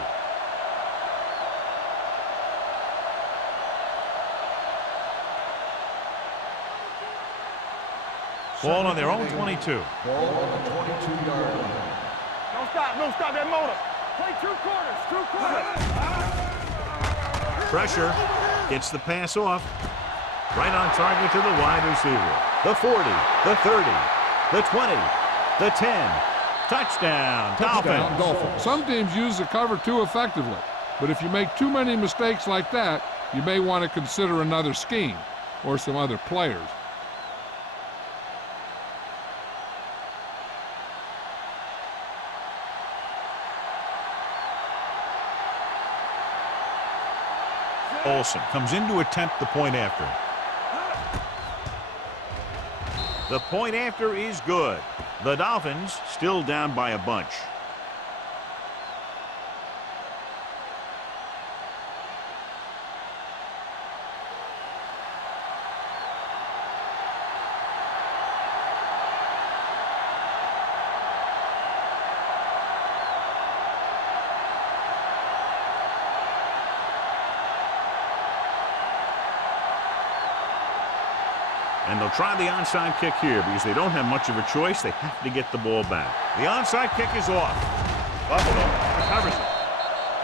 Ball on their own 22. Ball on the 22-yard line. Don't stop that motor. Play 2 quarters. Pressure. Gets the pass off. Right on target to the wide receiver. The 40, the 30, the 20, the 10. Touchdown, Dolphins. Some teams use the cover too effectively, but if you make too many mistakes like that, you may want to consider another scheme or some other players. Olsen comes in to attempt the point after. The point after is good. The Dolphins still down by a bunch. And they'll try the onside kick here because they don't have much of a choice. They have to get the ball back. The onside kick is off. Buffalo recovers it.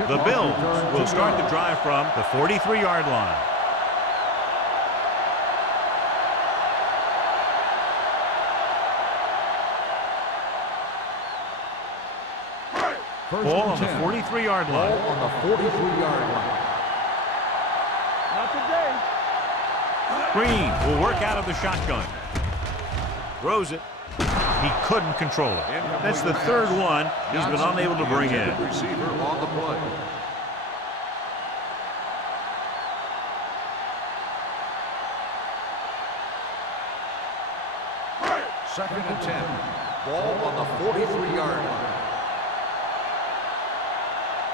The Bills will start the drive from the 43-yard line. Ball on the 43-yard line. Ball on the 43-yard line. Not today. Green will work out of the shotgun. Throws it. He couldn't control it. That's the third one he's been unable to bring in. Receiver on the play. Second and 10. Ball on the 43-yard line.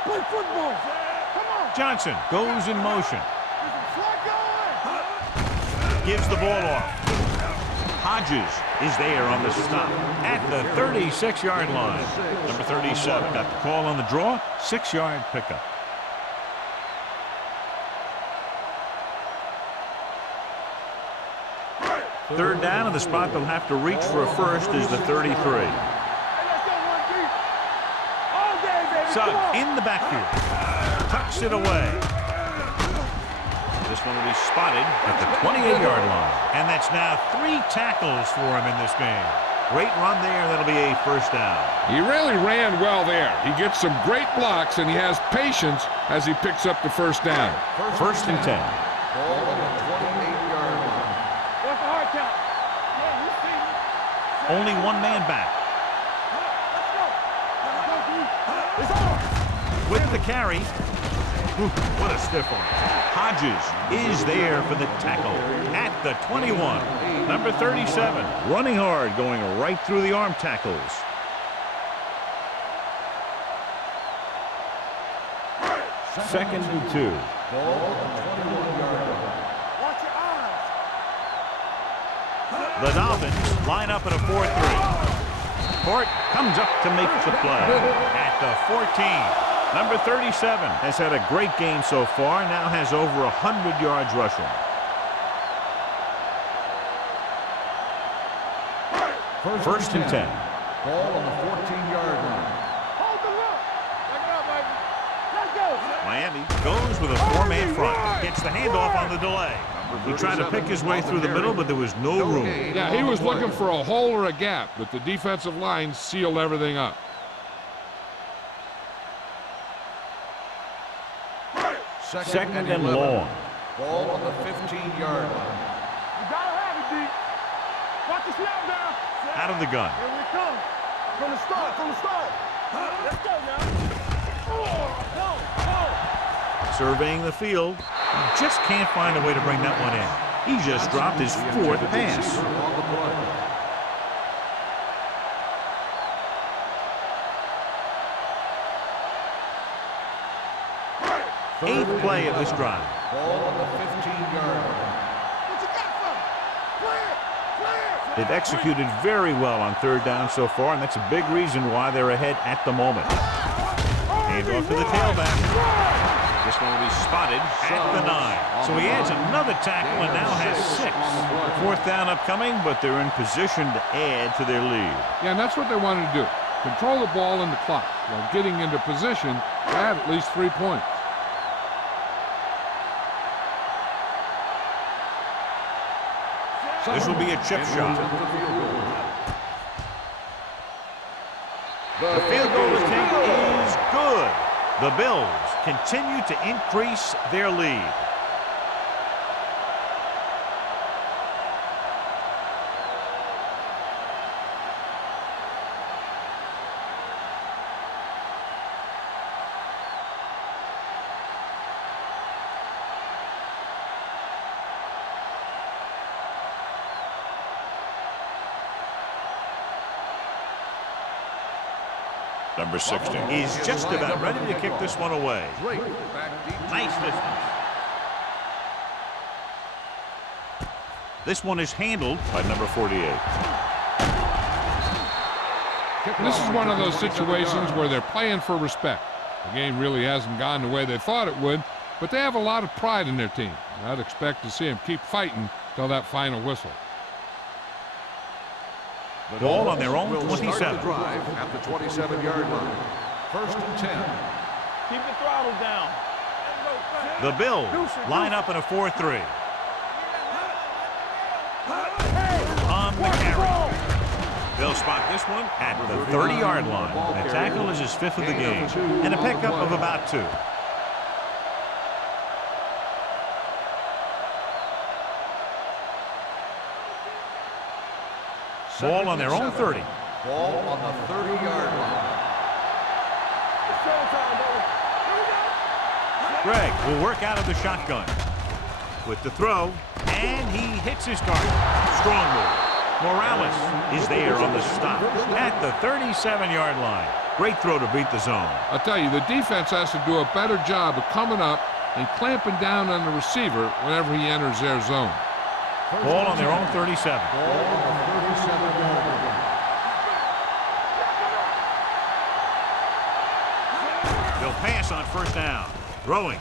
Play football. Come on. Johnson goes in motion. Flag going. Gives the ball off. Hodges is there on the stop at the 36-yard line. Number 37 got the call on the draw. 6-yard pickup. Third down, and the spot they'll have to reach for a first is the 33. Sugg in the backfield. Tucks it away. This one will be spotted at the 28-yard line. And that's now 3 tackles for him in this game. Great run there. That'll be a first down. He really ran well there. He gets some great blocks, and he has patience as he picks up the first down. First and 10. Ball on the 28-yard line. What's the hard count? Yeah, you see me. Only one man back. Let's go, D. It's on. With the carry. Ooh, what a stiff one. Hodges is there for the tackle at the 21. Number 37. Running hard, going right through the arm tackles. Second and 2. Ball on the 21-yard line. Watch your eyes. The Dolphins line up at a 4-3. Court comes up to make the play at the 14. Number 37 has had a great game so far, now has over 100 yards rushing. First and 10. Ball on the 14-yard line. Hold the look. Check it out, baby. Let's go. Miami goes with a 4-man front. Gets the handoff on the delay. He tried to pick his way through the middle, but there was no room. Yeah, he was looking for a hole or a gap, but the defensive line sealed everything up. Second and long. Ball on the 15-yard line. You gotta have it, D. Watch the snap down. Out of the gun. Here we come. From the start, from the start. Let's go now. Go. Surveying the field. He just can't find a way to bring that one in. He just dropped his 4th pass. On the play. Eighth play of this drive. Ball on the 15-yard line. What you got for me? Clear. They've executed very well on third down so far, and that's a big reason why they're ahead at the moment. Hand off to the tailback. This one will be spotted at the 9. So he adds another tackle and now has 6. 4th down upcoming, but they're in position to add to their lead. Yeah, and that's what they wanted to do. Control the ball and the clock while getting into position to add at least 3 points. This will be a chip shot. The field goal attempt is good. The Bills continue to increase their lead. Number 60 is just about ready to kick this one away. Nice distance. This one is handled by number 48. This is one of those situations where they're playing for respect. The game really hasn't gone the way they thought it would, but they have a lot of pride in their team. I'd expect to see them keep fighting till that final whistle. The Ball on their own Dolphins will start 27. the drive at the 27-yard line. 1st and 10. Keep the throttle down. The Bills line up in a 4-3. On the carry. They'll spot this one at the 30-yard line. The tackle is his 5th of the game, and a pickup of about 2. Ball on their own 30. Ball on the 30-yard line. Greg will work out of the shotgun with the throw, and he hits his target. Strong move. Morales is there on the stop at the 37-yard line. Great throw to beat the zone. I'll tell you, the defense has to do a better job of coming up and clamping down on the receiver whenever he enters their zone. Ball on their own 37. Ball on the 37-yard line. They'll pass on 1st down. Throwing.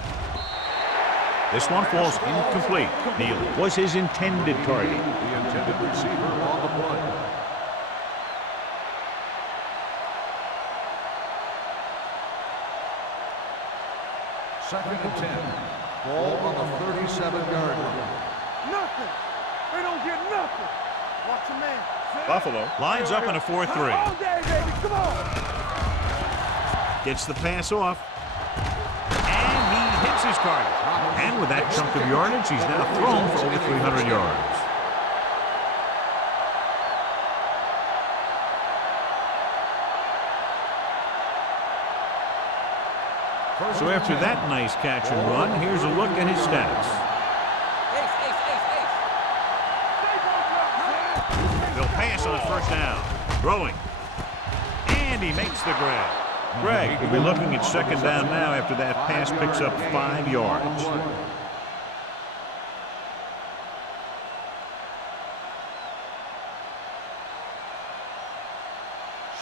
This one falls incomplete. Neely was his intended target. The intended receiver on the play. Second and 10. Ball on the 37-yard line. Nothing. They don't get nothing. Watch your man. Buffalo lines up in a 4-3. All day, baby. Come on. Gets the pass off. And he hits his target. And with that chunk of yardage, he's now thrown for over 300 yards. So after that nice catch and run, here's a look at his stats. They'll pass on 1st down. Throwing. And he makes the grab. Greg will be looking at 2nd down now after that pass picks up 5 yards.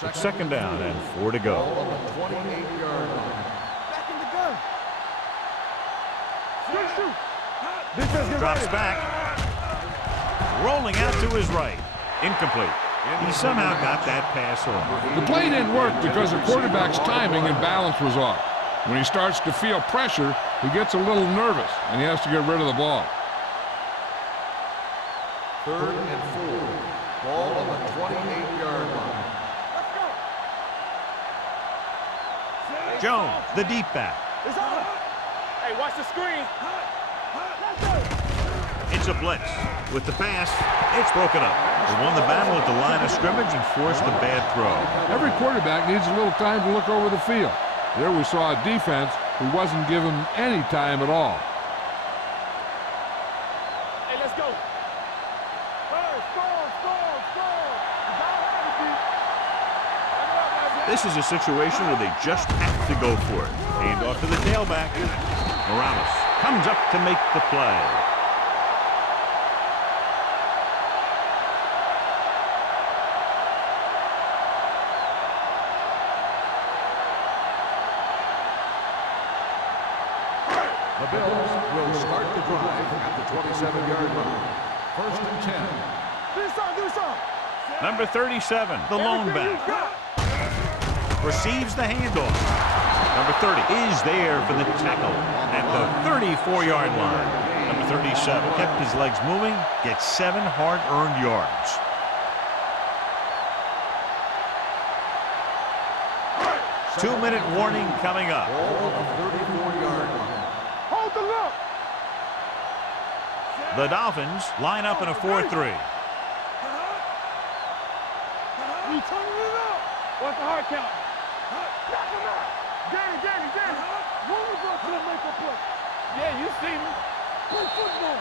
It's 2nd down and 4 to go. On the 28-yard line. Back in the gun. Shoot. Defense, get Drops ready. back. Rolling out to his right. Incomplete. He somehow got that pass off. The play didn't work because the quarterback's timing and balance was off. When he starts to feel pressure, he gets a little nervous, and he has to get rid of the ball. 3rd and 4. Ball on the 28-yard line. Jones, the deep back. It's on. Hey, watch the screen. Let's go. It's a blitz. With the pass, it's broken up. They won the battle at the line of scrimmage and forced a bad throw. Every quarterback needs a little time to look over the field. There we saw a defense who wasn't given any time at all. Hey, let's go. This is a situation where they just have to go for it. Hand off to the tailback. Morales comes up to make the play. The Bills will start the drive at the 27-yard line. 1st and 10. Do some. Number 37, the lone back. Receives the handoff. Number 30 is there for the tackle at the 34-yard line. Number 37 kept his legs moving, gets 7 hard-earned yards. Two-minute warning coming up. Ball on the 34-yard line. Hold the look. The Dolphins line up in a 4-3. You turning it up. What's the hard count? Knock him out. Danny. Move the ball to make a play. Yeah, you see me. Play football.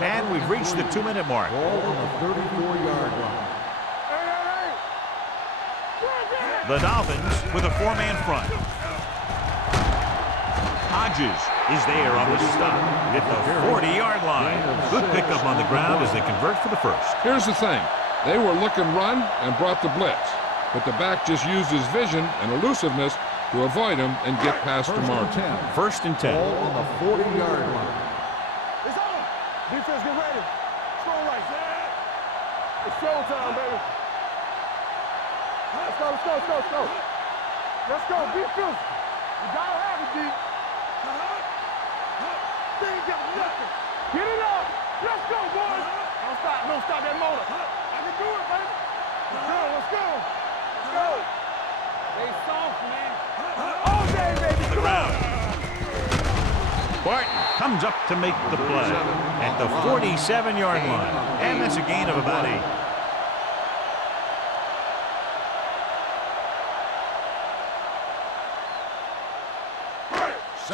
And we've reached the 2-minute mark. Ball on the 34-yard line. The Dolphins with a 4-man front. Hodges is there on the stop at the 40-yard line. Good pickup on the ground as they convert for the first. Here's the thing. They were looking run and brought the blitz. but the back just used his vision and elusiveness to avoid him and get past the margin. First and 10. Ball on the 40-yard line. It's on. Defense, get ready. Strong right. It's showtime, baby. Let's go, let's go, let's go, let's go. Let's go, be physical. You gotta have it, D. They ain't got nothing. Get it up. Let's go, boys. Don't stop that motor. I can do it, baby. Let's go, let's go. Let's go. They soft, man. All day, baby. The ground. Barton comes up to make the play at the 47-yard line. And that's a gain of about 8.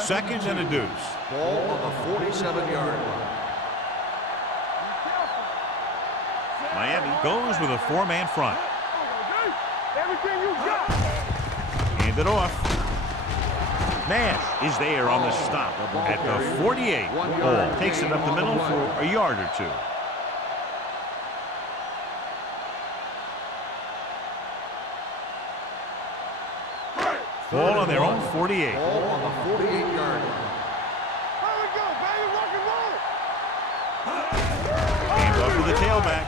Second and a deuce. Ball on the 47-yard line. Miami goes with a 4-man front. Everything you got. Hand it off. Nash is there on the stop at the 48. Ball takes it up the middle for a yard or 2. Ball on their own 48. Ball on the 48-yard line. There we go, baby. Rock and roll. Hand off to the tailback.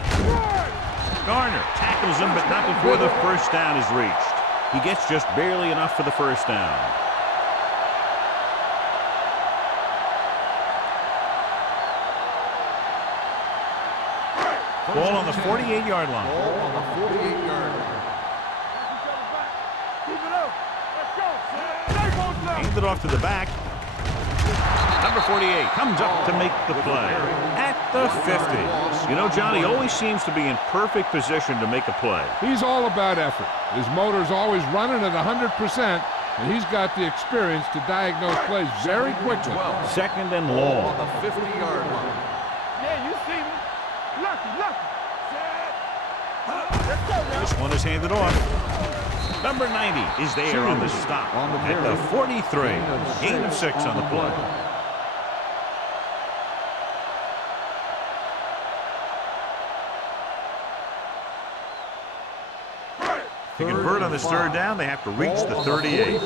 Garner tackles him, but not before the first down is reached. He gets just barely enough for the first down. Ball on the 48-yard line. Ball on the 48-yard line. Keep it up. Let's go. Stay close now. Hands it off to the back. Number 48 comes up to make the play at the 50. You know, Johnny always seems to be in perfect position to make a play. He's all about effort. His motor's always running at 100%, and he's got the experience to diagnose plays very quickly. Second and Ball long. on the 50-yard line. Yeah, you see me. Lucky. Let's go now. This one is handed off. Number 90 is there on the stop at the 43. Gain of 6 on the play. To convert on this third down, they have to reach the 38.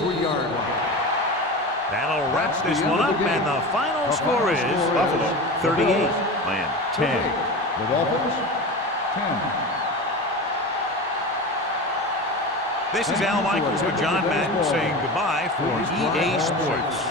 That'll wrap this one up, and the final score is Buffalo 38, Miami 10. The Dolphins, 10. This is Al Michaels with John Madden saying goodbye for EA Sports.